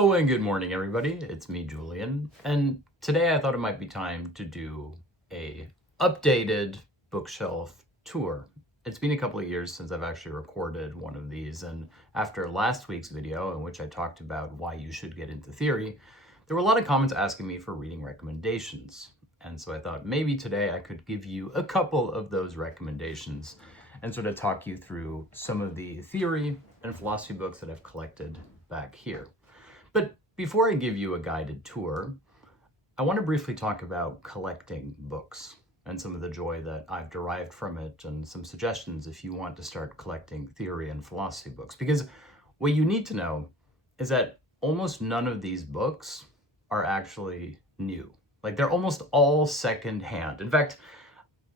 Hello and good morning, everybody. It's me, Julian, and today I thought it might be time to do a updated bookshelf tour. It's been a couple of years since I've actually recorded one of these, and after last week's video in which I talked about why you should get into theory, there were a lot of comments asking me for reading recommendations. And so I thought maybe today I could give you a couple of those recommendations and sort of talk you through some of the theory and philosophy books that I've collected back here. But before I give you a guided tour, I want to briefly talk about collecting books and some of the joy that I've derived from it and some suggestions if you want to start collecting theory and philosophy books. Because what you need to know is that almost none of these books are actually new. Like they're almost all secondhand. In fact,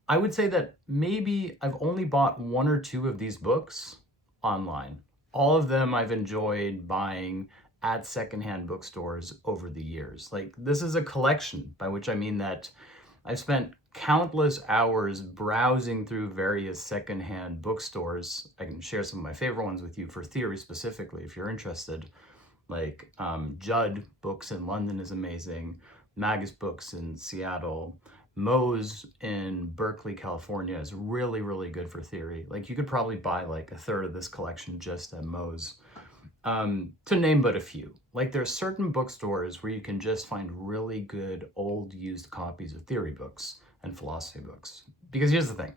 I would say that maybe I've only bought one or two of these books online. All of them I've enjoyed buying at secondhand bookstores over the years. Like this is a collection, by which I mean that I've spent countless hours browsing through various secondhand bookstores. I can share some of my favorite ones with you for theory specifically, if you're interested. Like Judd Books in London is amazing. Magus Books in Seattle. Moe's in Berkeley, California is really, really good for theory. Like you could probably buy like a third of this collection just at Moe's. To name but a few. Like there's certain bookstores where you can just find really good old used copies of theory books and philosophy books. Because here's the thing,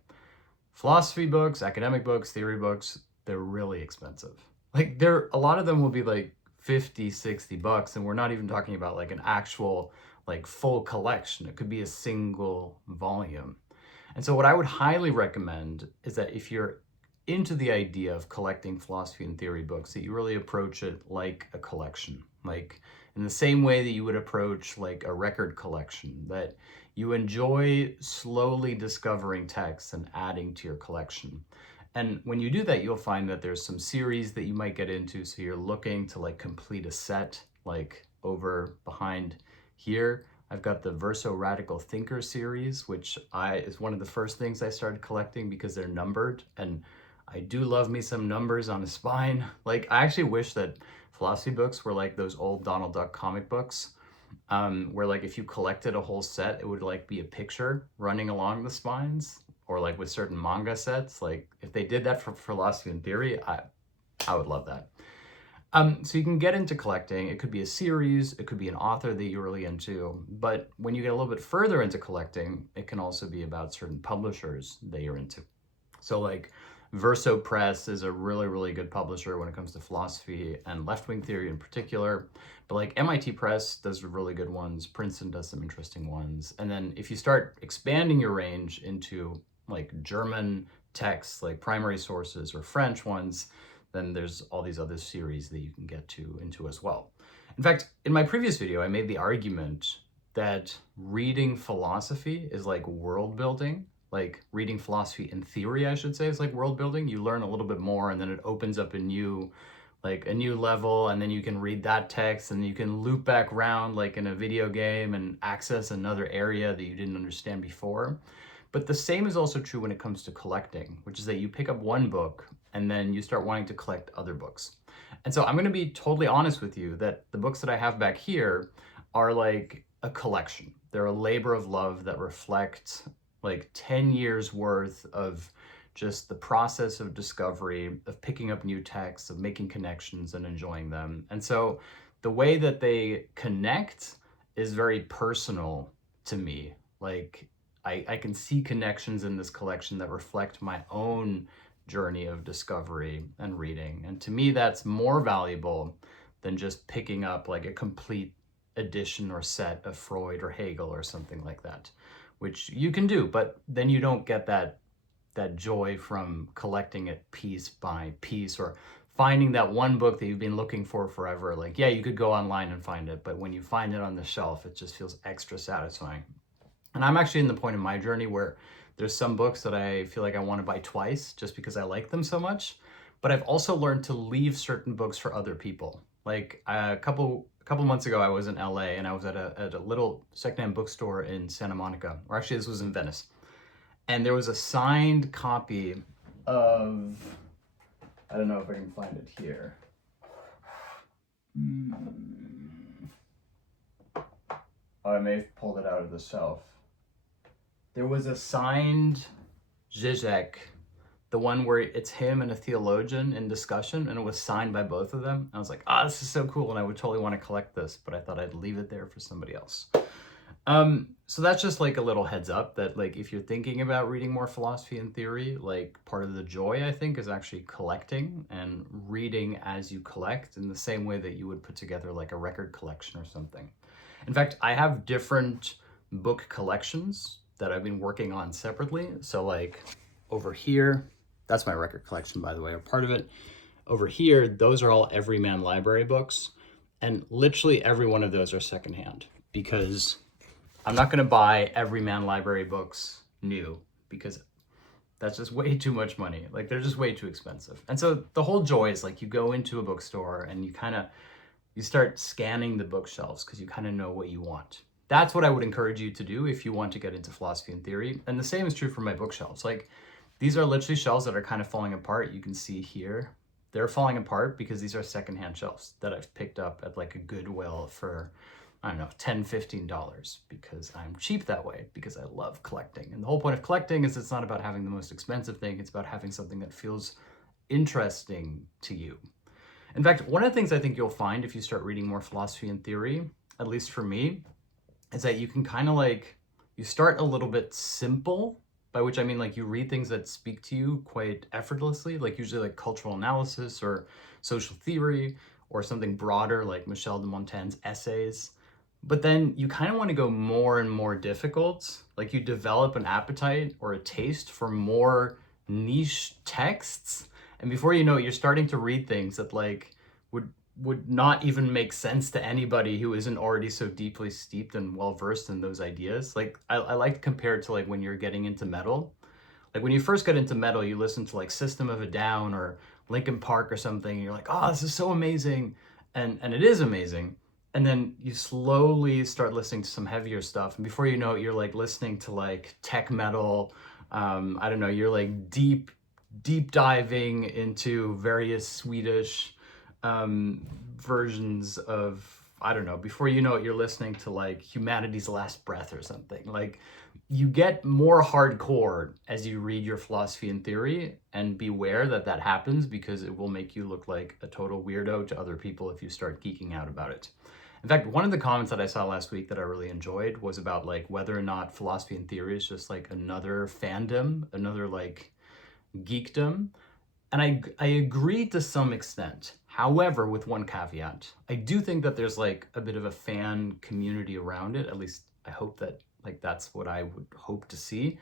philosophy books, academic books, theory books, they're really expensive. Like a lot of them will be like 50, 60 bucks, and we're not even talking about like an actual like full collection. It could be a single volume. And so what I would highly recommend is that if you're into the idea of collecting philosophy and theory books, that you really approach it like a collection, like in the same way that you would approach like a record collection, that you enjoy slowly discovering texts and adding to your collection. And when you do that, you'll find that there's some series that you might get into. So you're looking to like complete a set, like over behind here, I've got the Verso Radical Thinker series, which is one of the first things I started collecting because they're numbered, and I do love me some numbers on a spine. Like, I actually wish that philosophy books were like those old Donald Duck comic books, where like if you collected a whole set, it would like be a picture running along the spines, or like with certain manga sets. Like if they did that for philosophy and theory, I would love that. So you can get into collecting. It could be a series, it could be an author that you're really into, but when you get a little bit further into collecting, it can also be about certain publishers that you're into. So like Verso Press is a really, really good publisher when it comes to philosophy and left-wing theory in particular. But like MIT Press does really good ones. Princeton does some interesting ones. And then if you start expanding your range into like German texts, like primary sources, or French ones, then there's all these other series that you can get into as well. In fact, in my previous video, I made the argument that reading philosophy is like world building. Like reading philosophy in theory, I should say, is like world building. You learn a little bit more, and then it opens up a new level, and then you can read that text, and you can loop back around like in a video game and access another area that you didn't understand before. But the same is also true when it comes to collecting, which is that you pick up one book and then you start wanting to collect other books. And so I'm going to be totally honest with you that the books that I have back here are like a collection. They're a labor of love that reflect like 10 years worth of just the process of discovery, of picking up new texts, of making connections and enjoying them. And so the way that they connect is very personal to me. Like I can see connections in this collection that reflect my own journey of discovery and reading. And to me, that's more valuable than just picking up like a complete edition or set of Freud or Hegel or something like that, which you can do, but then you don't get that joy from collecting it piece by piece, or finding that one book that you've been looking for forever. Like, yeah, you could go online and find it, but when you find it on the shelf, it just feels extra satisfying. And I'm actually in the point in my journey where there's some books that I feel like I want to buy twice just because I like them so much. But I've also learned to leave certain books for other people. Like a couple months ago, I was in LA and I was at a little secondhand bookstore in Santa Monica, or actually this was in Venice. And there was a signed copy of, I don't know if I can find it here. Oh, I may have pulled it out of the shelf. There was a signed Zizek, the one where it's him and a theologian in discussion, and it was signed by both of them. I was like, ah, this is so cool, and I would totally want to collect this, but I thought I'd leave it there for somebody else. So that's just like a little heads up that like if you're thinking about reading more philosophy and theory, like part of the joy I think is actually collecting and reading as you collect in the same way that you would put together like a record collection or something. In fact, I have different book collections that I've been working on separately. So like over here, that's my record collection, by the way, or part of it. Over here, those are all Everyman Library books. And literally every one of those are secondhand because I'm not going to buy Everyman Library books new because that's just way too much money. Like they're just way too expensive. And so the whole joy is like you go into a bookstore and you start scanning the bookshelves because you kind of know what you want. That's what I would encourage you to do if you want to get into philosophy and theory. And the same is true for my bookshelves. Like these are literally shelves that are kind of falling apart. You can see here, they're falling apart because these are secondhand shelves that I've picked up at like a Goodwill for, I don't know, $10, $15 because I'm cheap that way because I love collecting. And the whole point of collecting is it's not about having the most expensive thing. It's about having something that feels interesting to you. In fact, one of the things I think you'll find if you start reading more philosophy and theory, at least for me, is that you can kind of like, you start a little bit simple, by which I mean like you read things that speak to you quite effortlessly, like usually like cultural analysis or social theory or something broader like Michel de Montaigne's essays. But then you kind of want to go more and more difficult, like you develop an appetite or a taste for more niche texts. And before you know it, you're starting to read things that like would not even make sense to anybody who isn't already so deeply steeped and well-versed in those ideas. Like I like to compare it to like when you're getting into metal. Like when you first get into metal, you listen to like System of a Down or Linkin Park or something, and you're like, oh, this is so amazing. And it is amazing. And then you slowly start listening to some heavier stuff. And before you know it, you're like listening to like tech metal. I don't know, you're like deep diving into various Swedish versions of, I don't know, before you know it, you're listening to like Humanity's Last Breath or something. Like you get more hardcore as you read your philosophy and theory, and beware that that happens because it will make you look like a total weirdo to other people if you start geeking out about it. In fact, one of the comments that I saw last week that I really enjoyed was about like whether or not philosophy and theory is just like another fandom, another like geekdom. And I agree to some extent. However, with one caveat, I do think that there's like a bit of a fan community around it. At least I hope that like that's what I would hope to see.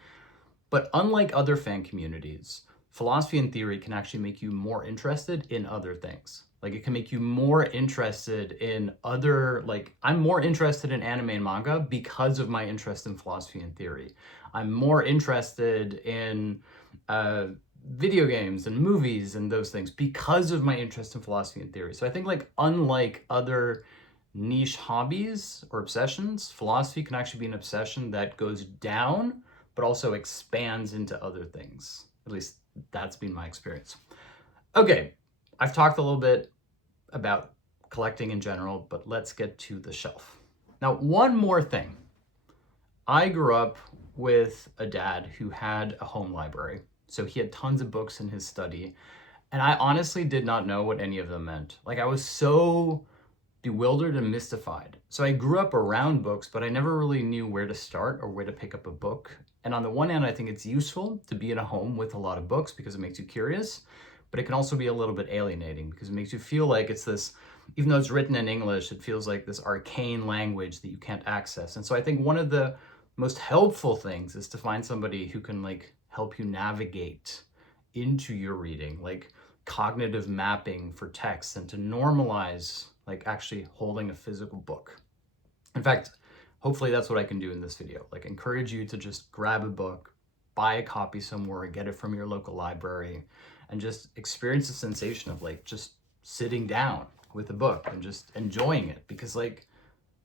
But unlike other fan communities, philosophy and theory can actually make you more interested in other things. Like it can make you more interested in other, like I'm more interested in anime and manga because of my interest in philosophy and theory. I'm more interested in video games and movies and those things because of my interest in philosophy and theory. So I think like unlike other niche hobbies or obsessions, philosophy can actually be an obsession that goes down but also expands into other things. At least that's been my experience. Okay, I've talked a little bit about collecting in general, but let's get to the shelf. Now, one more thing. I grew up with a dad who had a home library. So he had tons of books in his study. And I honestly did not know what any of them meant. Like I was so bewildered and mystified. So I grew up around books, but I never really knew where to start or where to pick up a book. And on the one hand, I think it's useful to be in a home with a lot of books because it makes you curious, but it can also be a little bit alienating because it makes you feel like it's this, even though it's written in English, it feels like this arcane language that you can't access. And so I think one of the most helpful things is to find somebody who can like help you navigate into your reading, like cognitive mapping for text, and to normalize like actually holding a physical book. In fact, hopefully that's what I can do in this video, like encourage you to just grab a book, buy a copy somewhere, get it from your local library, and just experience the sensation of like just sitting down with a book and just enjoying it, because like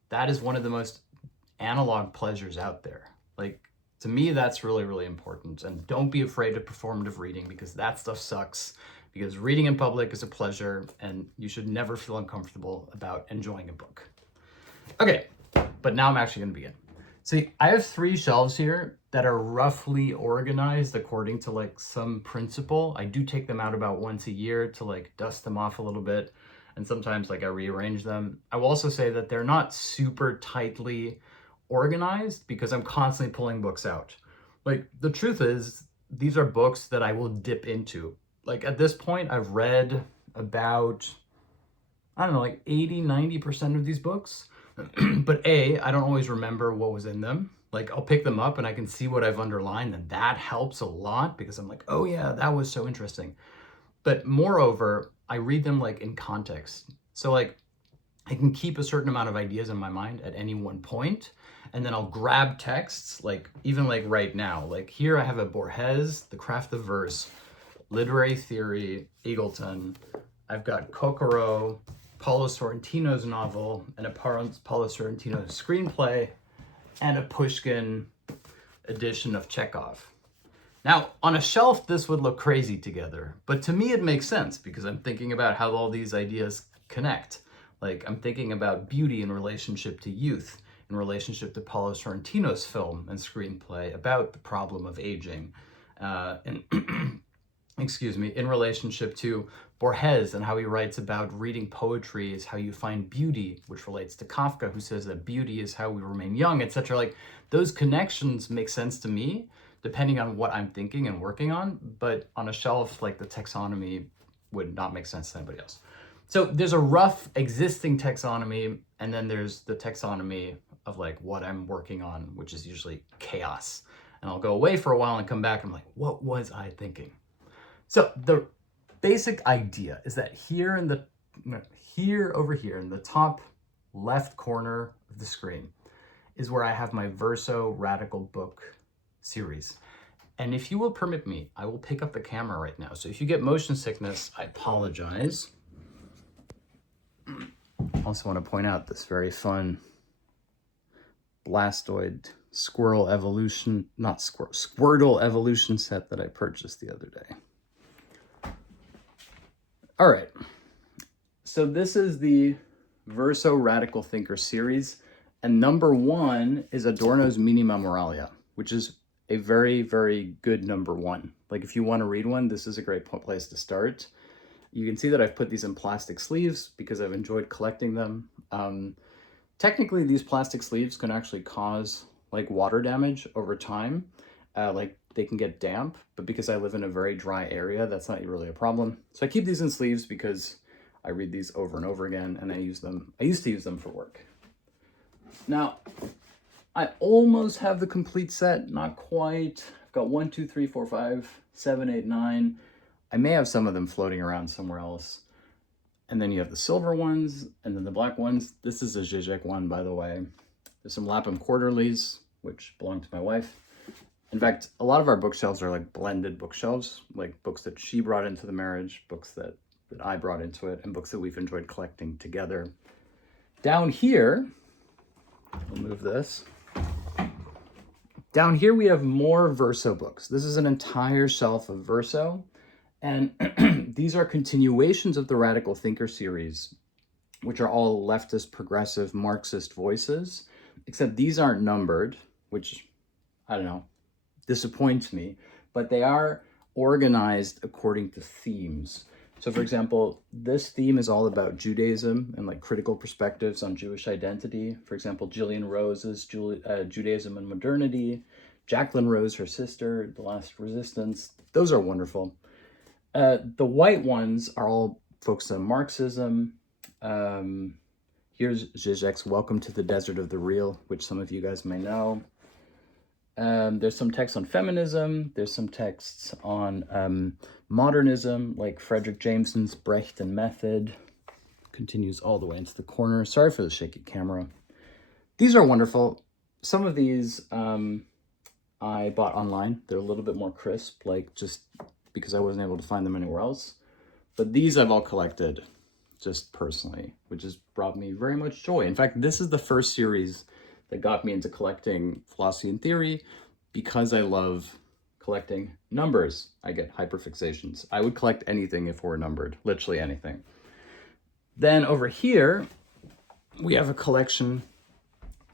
that is one of the most analog pleasures out there. Like to me, that's really, really important. And don't be afraid of performative reading because that stuff sucks, because reading in public is a pleasure and you should never feel uncomfortable about enjoying a book. Okay, But now I'm actually going to begin. See, I have 3 shelves here that are roughly organized according to like some principle. I do take them out about once a year to like dust them off a little bit. And sometimes like I rearrange them. I will also say that they're not super tightly organized because I'm constantly pulling books out. Like the truth is, these are books that I will dip into. Like at this point, I've read about, I don't know, like 80-90% of these books. But I don't always remember what was in them. Like I'll pick them up and I can see what I've underlined, and that helps a lot because I'm like, oh yeah, that was so interesting. But moreover, I read them like in context. So like I can keep a certain amount of ideas in my mind at any one point, and then I'll grab texts, like even like right now, like here I have a Borges, The Craft of Verse, Literary Theory, Eagleton. I've got Kokoro, Paulo Sorrentino's novel, and a Paulo Sorrentino screenplay, and a Pushkin edition of Chekhov. Now, on a shelf, this would look crazy together, but to me it makes sense because I'm thinking about how all these ideas connect. Like, I'm thinking about beauty in relationship to youth, in relationship to Paulo Sorrentino's film and screenplay about the problem of aging, and excuse me, in relationship to Borges and how he writes about reading poetry is how you find beauty, which relates to Kafka, who says that beauty is how we remain young, etc. Like, those connections make sense to me, depending on what I'm thinking and working on, but on a shelf, like the taxonomy would not make sense to anybody else. So there's a rough existing taxonomy, and then there's the taxonomy of like what I'm working on, which is usually chaos. And I'll go away for a while and come back and I'm like, what was I thinking? So the basic idea is that over here in the top left corner of the screen is where I have my Verso Radical book series. And if you will permit me, I will pick up the camera right now. So if you get motion sickness, I apologize. Also want to point out this very fun Blastoid Squirtle Evolution set that I purchased the other day. All right, so this is the Verso Radical Thinker series, and number 1 is Adorno's Minima Moralia, which is a very, very good number 1. Like if you want to read one, this is a great place to start. You can see that I've put these in plastic sleeves because I've enjoyed collecting them. Technically, these plastic sleeves can actually cause like water damage over time. Like they can get damp, but because I live in a very dry area, that's not really a problem. So I keep these in sleeves because I read these over and over again, and I used to use them for work. Now, I almost have the complete set, not quite. I've got 1, 2, 3, 4, 5, 7, 8, 9. I may have some of them floating around somewhere else. And then you have the silver ones, and then the black ones. This is a Zizek one, by the way. There's some Lapham Quarterlies, which belong to my wife. In fact, a lot of our bookshelves are like blended bookshelves, like books that she brought into the marriage, books that I brought into it, and books that we've enjoyed collecting together. Down here, I'll move this. Down here we have more Verso books. This is an entire shelf of Verso, and these are continuations of the Radical Thinker series, which are all leftist, progressive, Marxist voices, except these aren't numbered, which, I don't know, disappoints me, but they are organized according to themes. So for example, this theme is all about Judaism and like critical perspectives on Jewish identity. For example, Gillian Rose's Judaism and Modernity, Jacqueline Rose, her sister, The Last Resistance. Those are wonderful. The white ones are all focused on Marxism. Here's Zizek's Welcome to the Desert of the Real, which some of you guys may know. There's some texts on feminism. There's some texts on modernism, like Frederick Jameson's Brecht and Method. Continues all the way into the corner. Sorry for the shaky camera. These are wonderful. Some of these I bought online. They're a little bit more crisp, like just because I wasn't able to find them anywhere else. But these I've all collected just personally, which has brought me very much joy. In fact, this is the first series that got me into collecting philosophy and theory because I love collecting numbers. I get hyperfixations. I would collect anything if it were numbered, literally anything. Then over here, we have a collection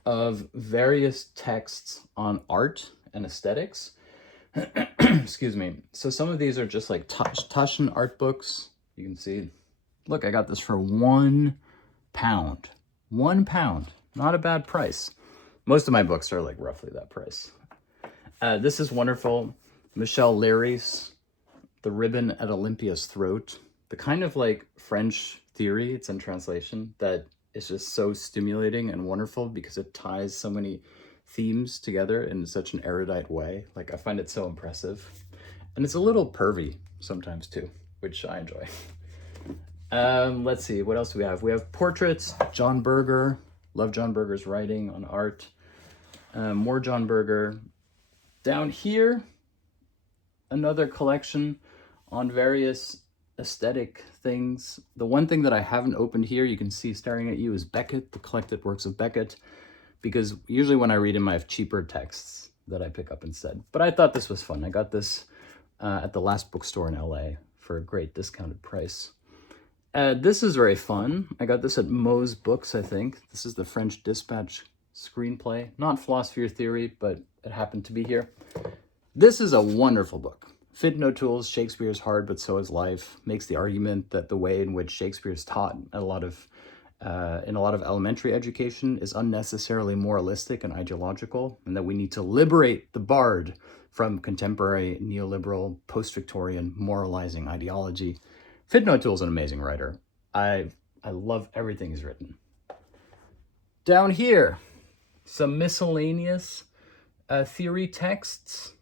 of various texts on art and aesthetics. Excuse me. So some of these are just like Taschen art books. You can see, look, I got this for £1. £1. Not a bad price. Most of my books are like roughly that price. This is wonderful. Michel Léry's The Ribbon at Olympia's Throat. The kind of like French theory, it's in translation, that is just so stimulating and wonderful because it ties so many themes together in such an erudite way. Like, I find it so impressive. And it's a little pervy sometimes too, which I enjoy. Let's see, what else do we have? We have portraits, John Berger. Love John Berger's writing on art. More John Berger. Down here, another collection on various aesthetic things. The one thing that I haven't opened here, you can see staring at you, is Beckett, the collected works of Beckett, because usually when I read him, I have cheaper texts that I pick up instead. But I thought this was fun. I got this at the last bookstore in LA for a great discounted price. This is very fun. I got this at Moe's Books, I think. This is the French Dispatch screenplay. Not philosophy or theory, but it happened to be here. This is a wonderful book. Fit No Tools, Shakespeare is Hard, But So Is Life, makes the argument that the way in which Shakespeare is taught at in a lot of elementary education is unnecessarily moralistic and ideological, and that we need to liberate the bard from contemporary neoliberal, post-Victorian moralizing ideology. Fit No Tools is an amazing writer. I love everything he's written. Down here, some miscellaneous theory texts.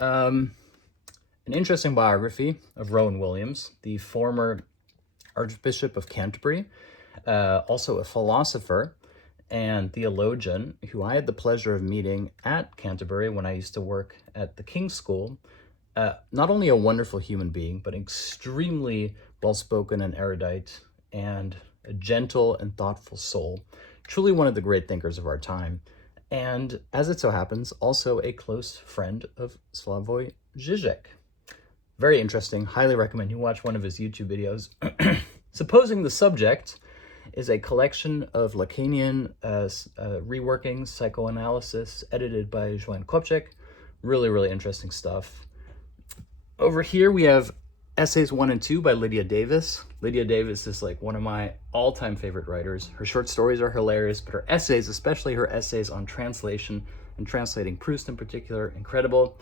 An interesting biography of Rowan Williams, the former Archbishop of Canterbury, also a philosopher and theologian who I had the pleasure of meeting at Canterbury when I used to work at the King's School. Not only a wonderful human being, but extremely well-spoken and erudite, and a gentle and thoughtful soul. Truly one of the great thinkers of our time. And as it so happens, also a close friend of Slavoj Žižek. Very interesting. Highly recommend you watch one of his YouTube videos. Supposing the subject is a collection of Lacanian reworkings, psychoanalysis, edited by Joanne Kopchek. Really, really interesting stuff. Over here we have Essays 1 and 2 by Lydia Davis. Lydia Davis is like one of my all-time favorite writers. Her short stories are hilarious, but her essays, especially her essays on translation and translating Proust in particular, incredible.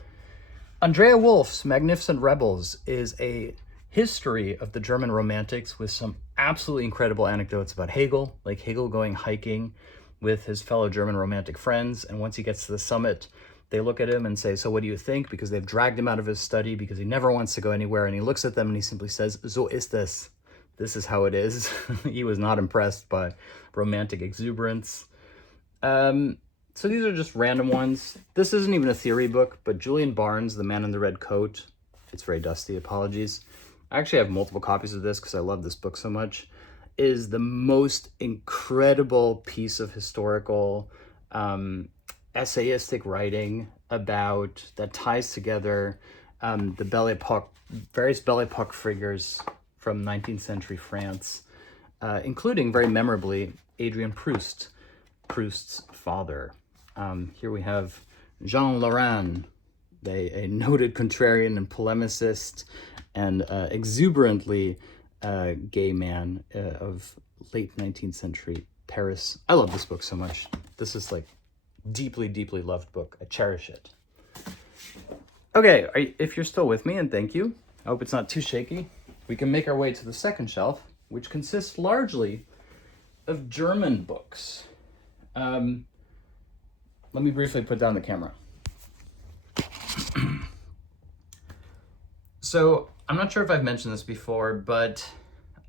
Andrea Wolf's Magnificent Rebels is a history of the German Romantics with some absolutely incredible anecdotes about Hegel, like Hegel going hiking with his fellow German Romantic friends, and once he gets to the summit, they look at him and say, "So what do you think?" Because they've dragged him out of his study because he never wants to go anywhere, and he looks at them and he simply says, "So ist es." This is how it is. He was not impressed by romantic exuberance. So these are just random ones. This isn't even a theory book, but Julian Barnes, The Man in the Red Coat. It's very dusty, apologies. I actually have multiple copies of this because I love this book so much. Is the most incredible piece of historical essayistic writing that ties together the Belle Epoque, various Belle Epoque figures from 19th century France, including very memorably Adrien Proust, Proust's father. Here we have Jean Laurent, a noted contrarian and polemicist and exuberantly gay man of late 19th century Paris. I love this book so much. This is like deeply, deeply loved book. I cherish it. Okay, if you're still with me, and thank you, I hope it's not too shaky, we can make our way to the second shelf, which consists largely of German books. Let me briefly put down the camera. So, I'm not sure if I've mentioned this before, but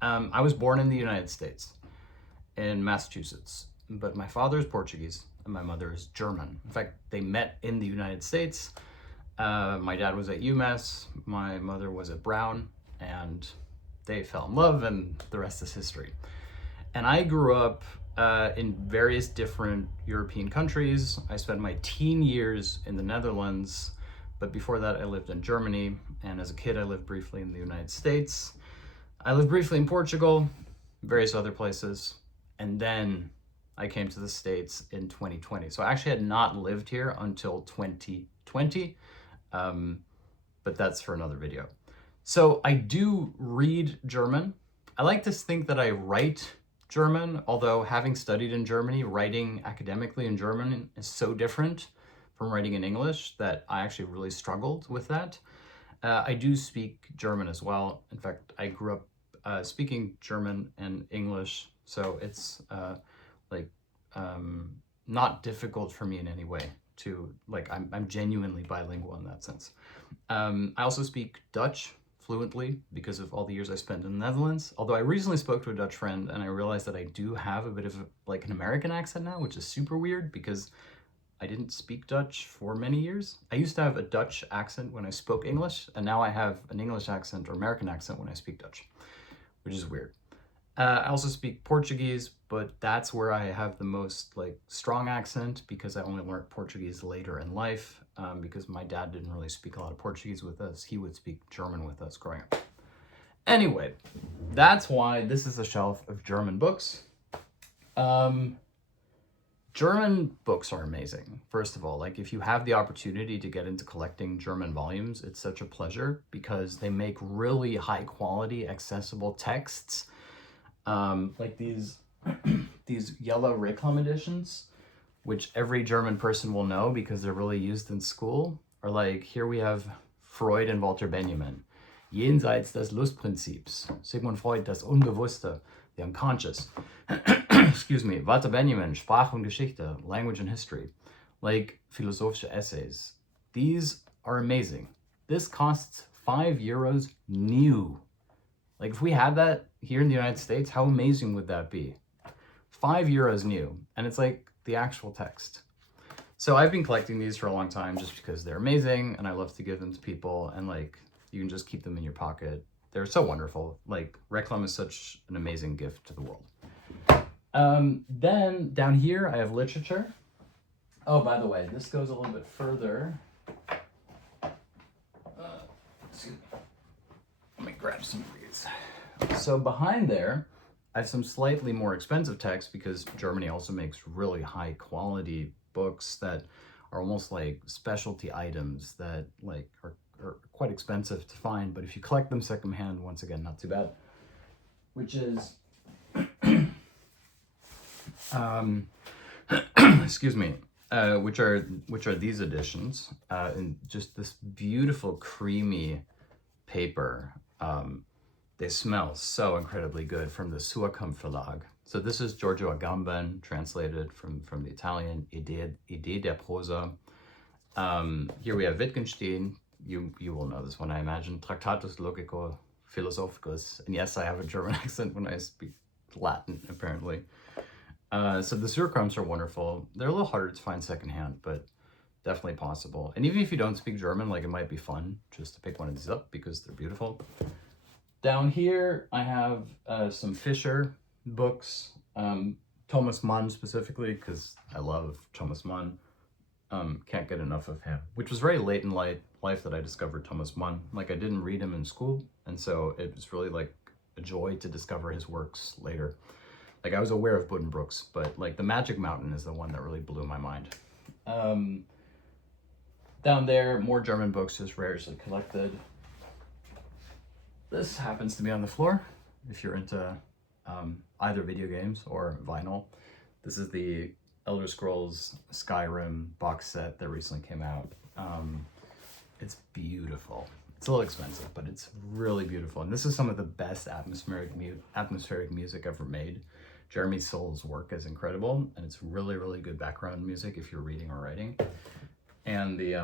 I was born in the United States, in Massachusetts, but my father is Portuguese and my mother is German. In fact, they met in the United States. My dad was at UMass, my mother was at Brown, and they fell in love, and the rest is history. And I grew up in various different European countries. I spent my teen years in the Netherlands, but before that I lived in Germany, and as a kid I lived briefly in the United States. I lived briefly in Portugal, various other places, and then I came to the States in 2020. So I actually had not lived here until 2020, but that's for another video. So I do read German. I like to think that I write German, although having studied in Germany, writing academically in German is so different from writing in English that I actually really struggled with that. I do speak German as well. In fact, I grew up speaking German and English, so it's not difficult for me in any way to, I'm genuinely bilingual in that sense. I also speak Dutch fluently because of all the years I spent in the Netherlands. Although I recently spoke to a Dutch friend and I realized that I do have a bit of an American accent now, which is super weird because I didn't speak Dutch for many years. I used to have a Dutch accent when I spoke English, and now I have an English accent or American accent when I speak Dutch, which is weird. I also speak Portuguese, but that's where I have the most strong accent because I only learned Portuguese later in life because my dad didn't really speak a lot of Portuguese with us. He would speak German with us growing up. Anyway, that's why this is a shelf of German books. German books are amazing. First of all, if you have the opportunity to get into collecting German volumes, it's such a pleasure because they make really high quality, accessible texts. Like these yellow Reclam editions, which every German person will know because they're really used in school, are here we have Freud and Walter Benjamin. Jenseits des Lustprinzips. Sigmund Freud, das Unbewusste, the unconscious. Excuse me. Walter Benjamin, Sprache und Geschichte, language and history. Philosophische essays. These are amazing. This costs €5 new. If we had that here in the United States, how amazing would that be? €5 new, and it's the actual text. So I've been collecting these for a long time just because they're amazing, and I love to give them to people, and you can just keep them in your pocket. They're so wonderful. Reclam is such an amazing gift to the world. Then down here I have literature. Oh, by the way, this goes a little bit further. Excuse me. Let me grab some of these. So behind there, I have some slightly more expensive texts because Germany also makes really high quality books that are almost like specialty items that are quite expensive to find, but if you collect them secondhand, once again, not too bad. Which is, excuse me, which are these editions in just this beautiful creamy paper. They smell so incredibly good from the Suhrkamp Verlag. So this is Giorgio Agamben, translated from the Italian, Idee der Prosa. Here we have Wittgenstein. You will know this one, I imagine. Tractatus Logico Philosophicus. And yes, I have a German accent when I speak Latin, apparently. So the Suhrkamps are wonderful. They're a little harder to find secondhand, but definitely possible. And even if you don't speak German, it might be fun just to pick one of these up because they're beautiful. Down here, I have some Fischer books. Thomas Mann specifically, because I love Thomas Mann. Can't get enough of him. Which was very late in life that I discovered Thomas Mann. I didn't read him in school, and so it was really a joy to discover his works later. I was aware of Buddenbrooks, but The Magic Mountain is the one that really blew my mind. Down there, more German books, just rarely collected. This happens to be on the floor, if you're into either video games or vinyl. This is the Elder Scrolls Skyrim box set that recently came out. It's beautiful. It's a little expensive, but it's really beautiful. And this is some of the best atmospheric music ever made. Jeremy Soul's work is incredible, and it's really, really good background music if you're reading or writing. And the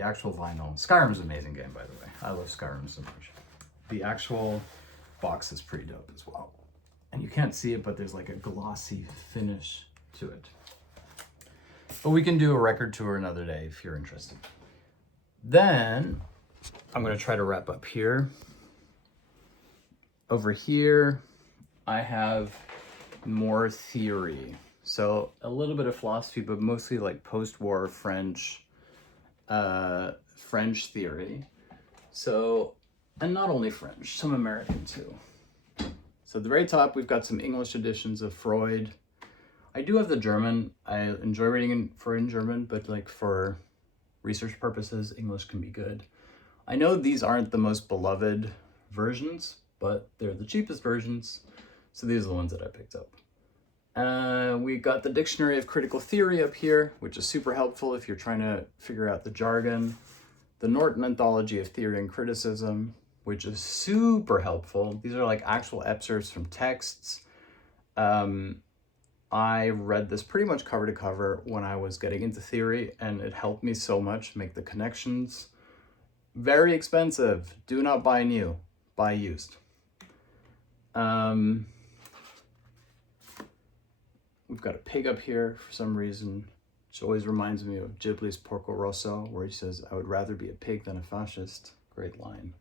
actual vinyl. Skyrim's an amazing game, by the way. I love Skyrim so much. The actual box is pretty dope as well. And you can't see it, but there's a glossy finish to it. But we can do a record tour another day if you're interested. Then I'm going to try to wrap up here. Over here, I have more theory. So a little bit of philosophy, but mostly post-war French theory. So, and not only French, some American too. So at the very top, we've got some English editions of Freud. I do have the German. I enjoy reading in German, but like for research purposes, English can be good. I know these aren't the most beloved versions, but they're the cheapest versions, so these are the ones that I picked up. We got the Dictionary of Critical Theory up here, which is super helpful if you're trying to figure out the jargon. The Norton Anthology of Theory and Criticism, which is super helpful. These are like actual excerpts from texts. I read this pretty much cover to cover when I was getting into theory, and it helped me so much make the connections. Very expensive. Do not buy new. Buy used. We've got a pig up here for some reason, which always reminds me of Ghibli's Porco Rosso, where he says, "I would rather be a pig than a fascist." Great line.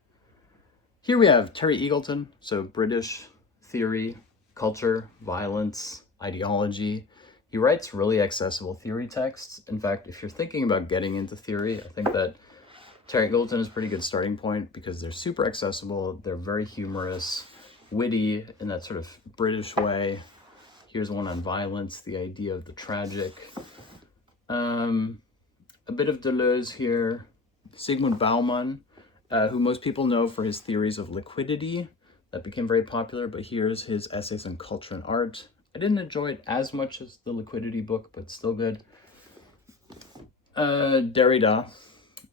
Here we have Terry Eagleton, so British theory, culture, violence, ideology. He writes really accessible theory texts. In fact, if you're thinking about getting into theory, I think that Terry Eagleton is a pretty good starting point because they're super accessible, they're very humorous, witty in that sort of British way. Here's one on violence, the idea of the tragic. A bit of Deleuze here. Sigmund Baumann, who most people know for his theories of liquidity, that became very popular, but here's his essays on culture and art. I didn't enjoy it as much as the liquidity book, but still good. Derrida,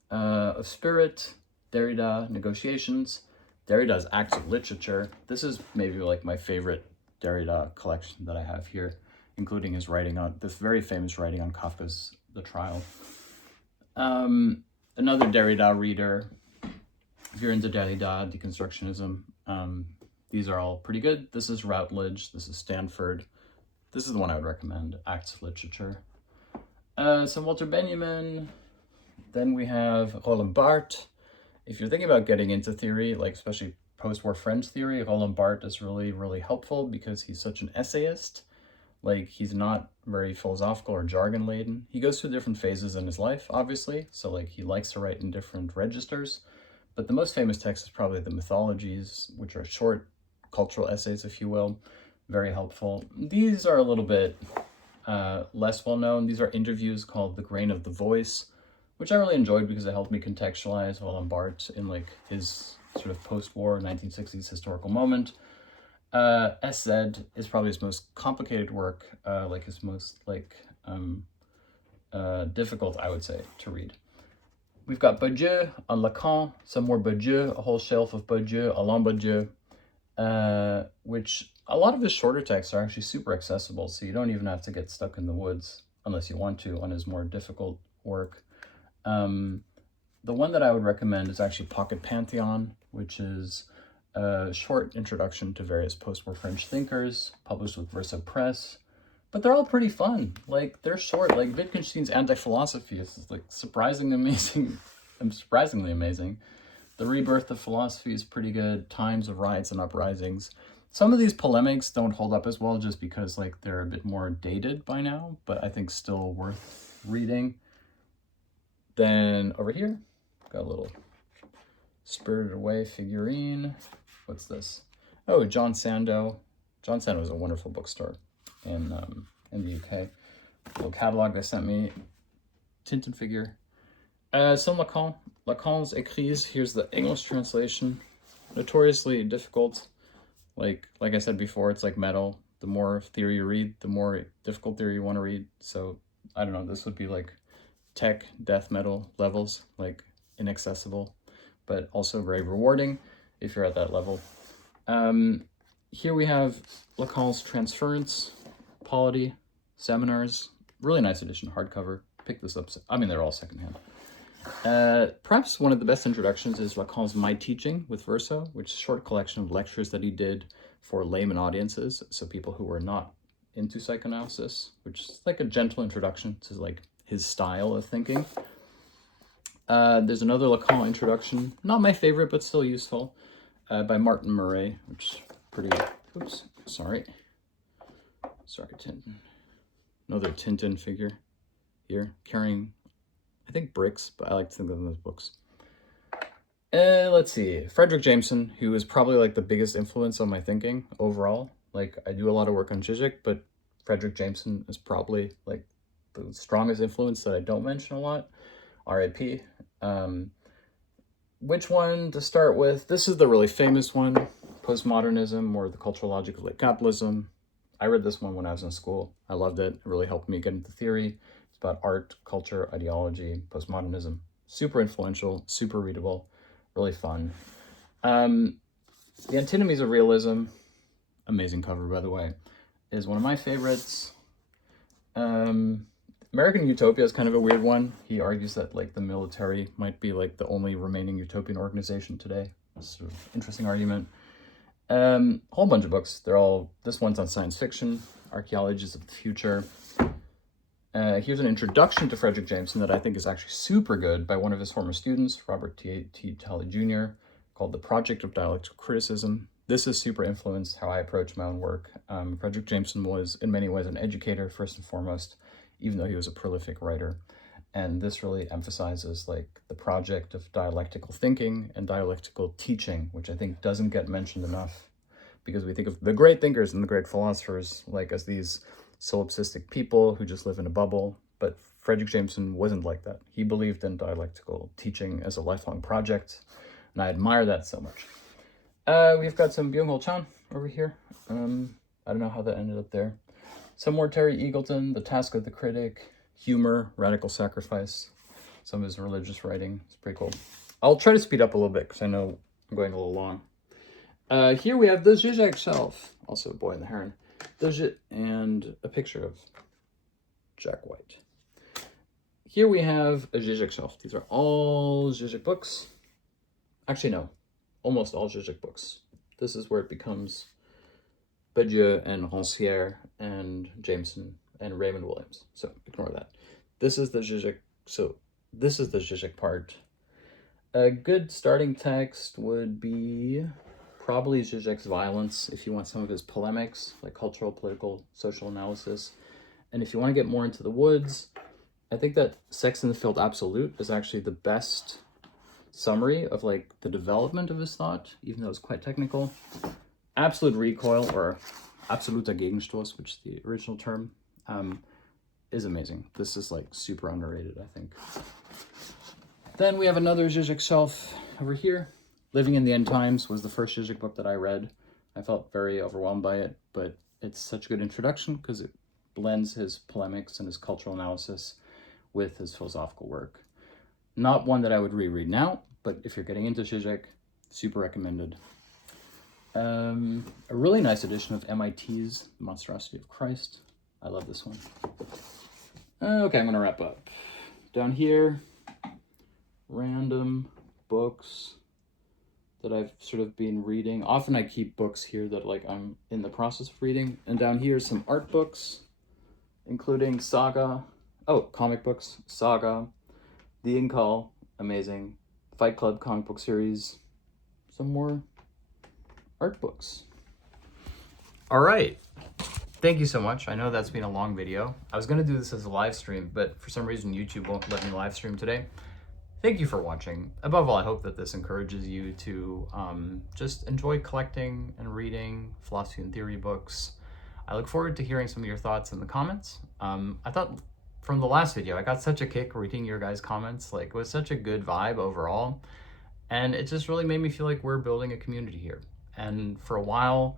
of Spirit, Derrida, Negotiations, Derrida's Acts of Literature. This is maybe like my favorite Derrida collection that I have here, including his writing on, this very famous writing on Kafka's The Trial. Another Derrida reader, if you're into Derrida, deconstructionism, these are all pretty good. This is Routledge, this is Stanford. This is the one I would recommend, Acts of Literature. Some Walter Benjamin. Then we have Roland Barthes. If you're thinking about getting into theory, like especially post-war French theory, Roland Barthes is really, really helpful because he's such an essayist. Like, he's not very philosophical or jargon-laden. He goes through different phases in his life, obviously. So, like, he likes to write in different registers. But the most famous text is probably the Mythologies, which are short cultural essays, if you will. Very helpful. These are a little bit less well-known. These are interviews called The Grain of the Voice, which I really enjoyed because it helped me contextualize Roland Barthes in like his sort of post-war 1960s historical moment. Essed is probably his most complicated work, like his most like difficult, I would say, to read. We've got Badiou on Lacan, some more Badiou, a whole shelf of Badiou, Alain Badiou, which a lot of his shorter texts are actually super accessible, so you don't even have to get stuck in the woods unless you want to on his more difficult work. The one that I would recommend is actually Pocket Pantheon, which is a short introduction to various post-war French thinkers, published with Verso Press. But they're all pretty fun. Like, they're short. Like, Wittgenstein's Anti-Philosophy is like surprisingly amazing. The Rebirth of Philosophy is pretty good. Times of Riots and Uprisings. Some of these polemics don't hold up as well just because like they're a bit more dated by now, but I think still worth reading. Then over here, got a little Spirited Away figurine. What's this? Oh, John Sandow. John Sandow is a wonderful bookstore in the UK. A little catalog they sent me. Tintin figure. Some Lacan. Lacan's Écrits. Here's the English translation. Notoriously difficult. Like I said before, it's like metal. The more theory you read, the more difficult theory you want to read. So, I don't know, this would be like tech, death metal levels, like inaccessible, but also very rewarding if you're at that level. Here we have Lacan's Transference, Polity, Seminars. Really nice edition, hardcover. Pick this up. I mean, they're all secondhand. Perhaps one of the best introductions is Lacan's My Teaching with Verso, which is a short collection of lectures that he did for layman audiences, so people who were not into psychoanalysis, which is like a gentle introduction to like his style of thinking. There's another Lacan introduction, not my favorite, but still useful, by Martin Murray, which is pretty, oops, sorry, Tintin. Another Tintin figure here, carrying, I think, bricks, but I like to think of them as books. Let's see, Frederick Jameson, who is probably like the biggest influence on my thinking overall. Like, I do a lot of work on Zizek, but Frederick Jameson is probably like the strongest influence that I don't mention a lot. R.I.P. Which one to start with? This is the really famous one, Postmodernism, or the Cultural Logic of Late Capitalism. I read this one when I was in school. I loved it. It really helped me get into theory. It's about art, culture, ideology, postmodernism. Super influential, super readable, really fun. The Antinomies of Realism, amazing cover, by the way, is one of my favorites. American Utopia is kind of a weird one. He argues that like the military might be like the only remaining utopian organization today. That's sort of interesting argument. Whole bunch of books. They're all, this one's on science fiction, archaeologies of the future. Here's an introduction to Frederick Jameson that I think is actually super good by one of his former students, Robert T. Talley Jr., called The Project of Dialectical Criticism. This has super influenced how I approach my own work. Frederick Jameson was in many ways an educator, first and foremost, even though he was a prolific writer. And this really emphasizes like the project of dialectical thinking and dialectical teaching, which I think doesn't get mentioned enough, because we think of the great thinkers and the great philosophers like as these solipsistic people who just live in a bubble. But Frederick Jameson wasn't like that. He believed in dialectical teaching as a lifelong project, and I admire that so much. We've got some Byung-Hul Chan over here. I don't know how that ended up there. Some more Terry Eagleton, The Task of the Critic, Humor, Radical Sacrifice, some of his religious writing. It's pretty cool. I'll try to speed up a little bit because I know I'm going a little long. Here we have the Zizek shelf, also Boy and the Heron, and a picture of Jack White. Here we have a Zizek shelf. These are all Zizek books. Actually, no, almost all Zizek books. This is where it becomes Badiou and Rancière and Jameson and Raymond Williams. So ignore that. This is the Zizek. So this is the Zizek part. A good starting text would be probably Zizek's Violence, if you want some of his polemics, like cultural, political, social analysis. And if you want to get more into the woods, I think that Sex in the Field Absolute is actually the best summary of like the development of his thought, even though it's quite technical. Absolute Recoil, or Absoluter Gegenstoß, which is the original term, is amazing. This is like super underrated, I think. Then we have another Zizek shelf over here. Living in the End Times was the first Zizek book that I read. I felt very overwhelmed by it, but it's such a good introduction because it blends his polemics and his cultural analysis with his philosophical work. Not one that I would reread now, but if you're getting into Zizek, super recommended. A really nice edition of MIT's The Monstrosity of Christ. I love this one. Okay, I'm going to wrap up. Down here, random books that I've sort of been reading. Often I keep books here that like I'm in the process of reading. And down here, some art books, including Saga. Oh, comic books. Saga, The Incal, amazing. Fight Club comic book series. Some more art books. All right. Thank you so much. I know that's been a long video. I was going to do this as a live stream, but for some reason YouTube won't let me live stream today. Thank you for watching. Above all, I hope that this encourages you to just enjoy collecting and reading philosophy and theory books. I look forward to hearing some of your thoughts in the comments. I thought from the last video, I got such a kick reading your guys' comments. Like, it was such a good vibe overall. And it just really made me feel like we're building a community here. And for a while,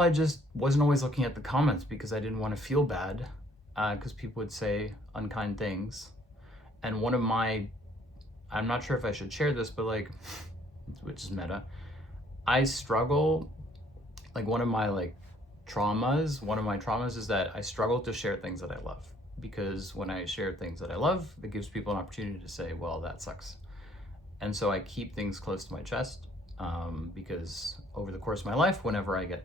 I just wasn't always looking at the comments because I didn't want to feel bad because people would say unkind things. And one of my, I'm not sure if I should share this, but like, which is meta, I struggle, like one of my traumas is that I struggle to share things that I love, because when I share things that I love, it gives people an opportunity to say, well, that sucks. And so I keep things close to my chest because over the course of my life, whenever I get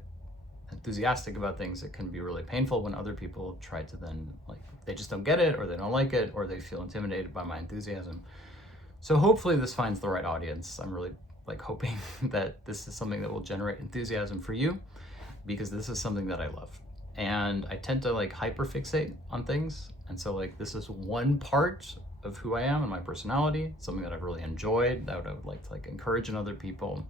enthusiastic about things, it can be really painful when other people try to then, like, they just don't get it, or they don't like it, or they feel intimidated by my enthusiasm. So hopefully this finds the right audience. I'm really like hoping that this is something that will generate enthusiasm for you, because this is something that I love. And I tend to like hyperfixate on things. And so like, this is one part of who I am and my personality, something that I've really enjoyed, that I would like to like encourage in other people.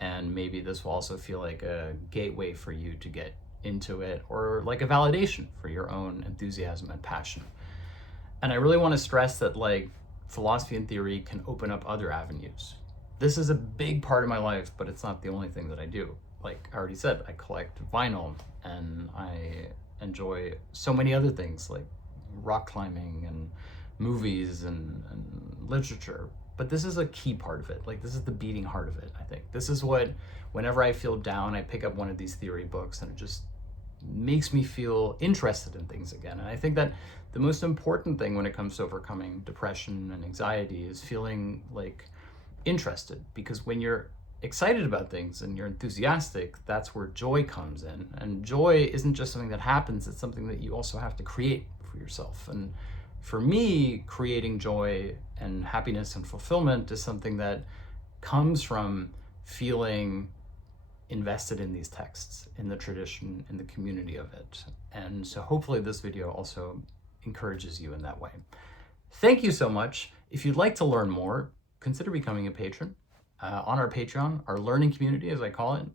And maybe this will also feel like a gateway for you to get into it, or like a validation for your own enthusiasm and passion. And I really want to stress that like philosophy and theory can open up other avenues. This is a big part of my life, but it's not the only thing that I do. Like I already said, I collect vinyl and I enjoy so many other things like rock climbing and movies and literature. But this is a key part of it. Like this is the beating heart of it, I think. This is what, whenever I feel down, I pick up one of these theory books and it just makes me feel interested in things again. And I think that the most important thing when it comes to overcoming depression and anxiety is feeling like interested, because when you're excited about things and you're enthusiastic, that's where joy comes in. And joy isn't just something that happens, it's something that you also have to create for yourself. And for me, creating joy and happiness and fulfillment is something that comes from feeling invested in these texts, in the tradition, in the community of it. And so hopefully this video also encourages you in that way. Thank you so much. If you'd like to learn more, consider becoming a patron. On our Patreon, our learning community, as I call it,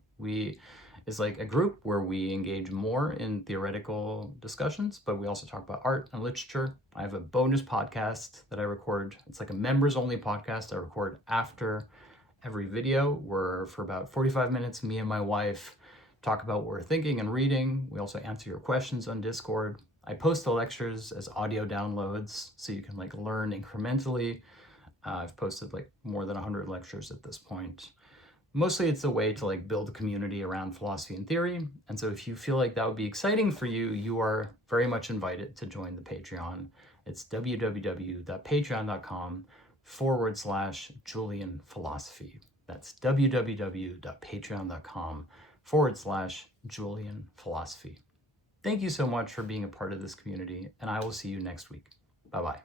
is like a group where we engage more in theoretical discussions, but we also talk about art and literature. I have a bonus podcast that I record. It's like a members only podcast I record after every video, where for about 45 minutes, me and my wife talk about what we're thinking and reading. We also answer your questions on Discord. I post the lectures as audio downloads so you can like learn incrementally. I've posted like more than 100 lectures at this point. Mostly it's a way to like build a community around philosophy and theory. And so if you feel like that would be exciting for you, you are very much invited to join the Patreon. It's www.patreon.com/Julian Philosophy. That's www.patreon.com/Julian Philosophy. Thank you so much for being a part of this community, and I will see you next week. Bye-bye.